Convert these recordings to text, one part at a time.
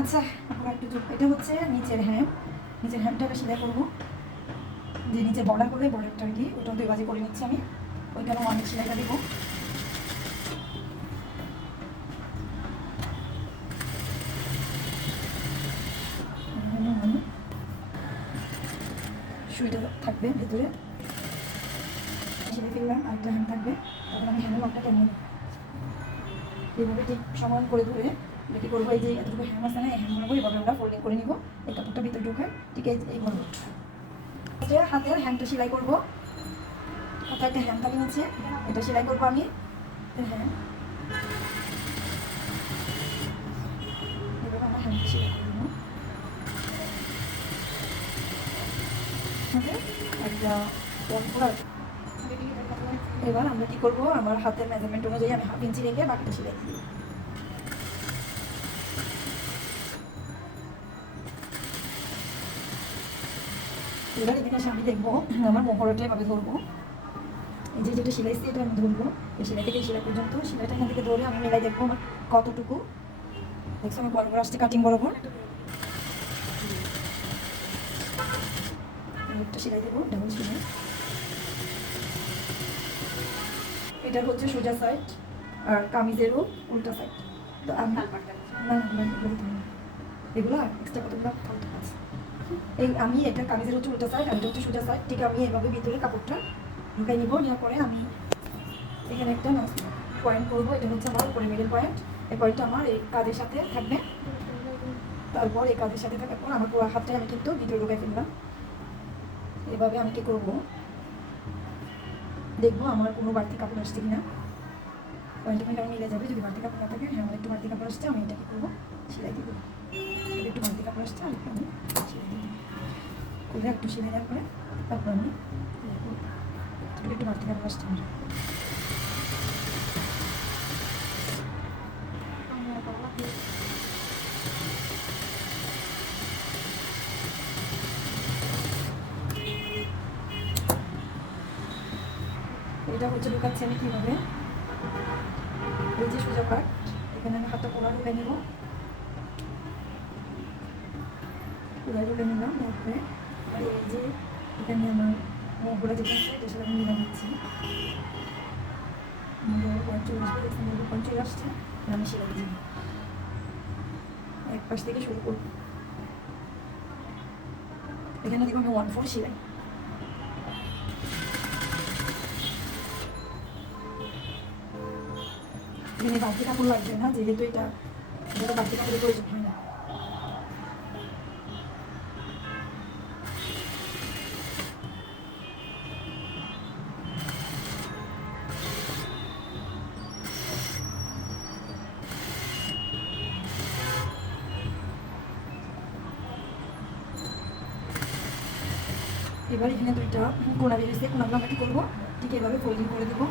আচ্ছা আমরা একটু এটা হচ্ছে নিচের হ্যাম। নিচের হ্যামটা আমি সেলাই করব। যে নিচে বর্ডার করলে বর্ডারটা আর কি ওটা দুই বাজে করে নিচ্ছি আমি। ওইখানে অনেক সেলাইটা দেবো। সুইটা থাকবে ভেতরে। সেলাই ফেললাম, আরেকটা হ্যাম থাকবে। তারপর আমি হ্যামের মাপটা কেমন? এইভাবে ঠিক সমান করে ধরে এটা কি করব এই যে এতটুকু হ্যাম আছে না, এই হ্যাম করব এভাবে আমরা ফোল্ডিং করে নিব। এই কাপড়টা ভিতরে ঢুকে ঠিক আছে এই এইভাবে এটা হাতের হ্যামটা সেলাই করব। হাতে একটা হ্যাম থাকে নিচ্ছে এটা সেলাই করব আমি। হ্যাঁ। আমরা করব এবার আমরা কি করব? আমার হাতের মেজারমেন্ট অনুযায়ী আমি হাফ ইঞ্চি রেখে বাকিটা সেলাই দিই এবার এখানে এসে আমি দেখব, আমার মোহরটা এভাবে ধরবো। এই যে যেটা সেলাইছি এটা আমি ধরবো। এই সেলাই থেকে সেলাই পর্যন্ত, সেলাইটা এখান থেকে ধরে আমি মেলাই দেখব আমার কতটুকু। দেখছ আমি বরাবর আসছে কাটিং বরাবর। একটা সেলাই দেবো ডাবল সেলাই। এটা হচ্ছে সোজা সাইড আর কামিজেরও উল্টা সাইড তো আমি না। এগুলো এক্সট্রা কতগুলো ফালতু আছে এই আমি এটা কামিজের হচ্ছে উল্টা সাইড এটা হচ্ছে সোজা সাইড ঠিক আমি এভাবে ভিতরে কাপড়টা ঢুকাই নিব, নেওয়ার পরে আমি এখানে একটা পয়েন্ট করব, এটা হচ্ছে আমার উপরে মিডল পয়েন্ট এই পয়েন্টটা আমার এই কাঁধের সাথে থাকবে। তারপর এই কাঁধের সাথে থাকার পর আমার পুরো হাতটা আমি কিন্তু ভিতরে ঢুকাই ফেললাম। এভাবে আমি কি করব? দেখব আমার কোনো বাড়তি কাপড় আসছে কিনা। পয়েন্টে পয়েন্ট আমার মিলে যাবে, যদি বাড়তি কাপড় না থাকে হ্যাঁ আমার একটু বাড়তি কাপড় আসছে, আমি এটা কি করব? সেলাই দিব একটু বাড়তি কাপড় আসছে আর আমি করে একটু দেওয়ার পরে তারপর আমি একটু বাড়তি কাপড় আসছে আমার এটা হচ্ছে ঢুকাচ্ছি আমি কীভাবে? এই যে সোজা পাট এখানে আমি হাতটা পোড়া ঢুকে নেব। পোড়া ঢুকে নিলাম, তারপরে আর এই যে এখানে আমার মুখগুলো যেটা আছে এটার সাথে আমি মিলে নিচ্ছি আসছে আমি দিব এক পাশ থেকে শুরু করব। এখানে দিব ওয়ান ফোর সেলাই। এখানে বাড়তি কাপড় লাগবে না, যেহেতু এটা এটা বাড়তি কাপড়ের প্রয়োজন হয় না। এবার এখানে দুইটা কোনা বেরিয়েছে কোনাগুলো আমরা কি করব। ঠিক এভাবে ফোল্ডিং করে দেবো।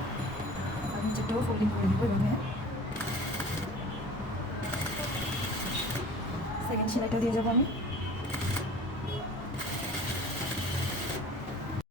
আর নিচেরটাও ফোল্ডিং করে দেবো এভাবে। সেকেন্ড সেলাইটা দিয়ে যাব আমি।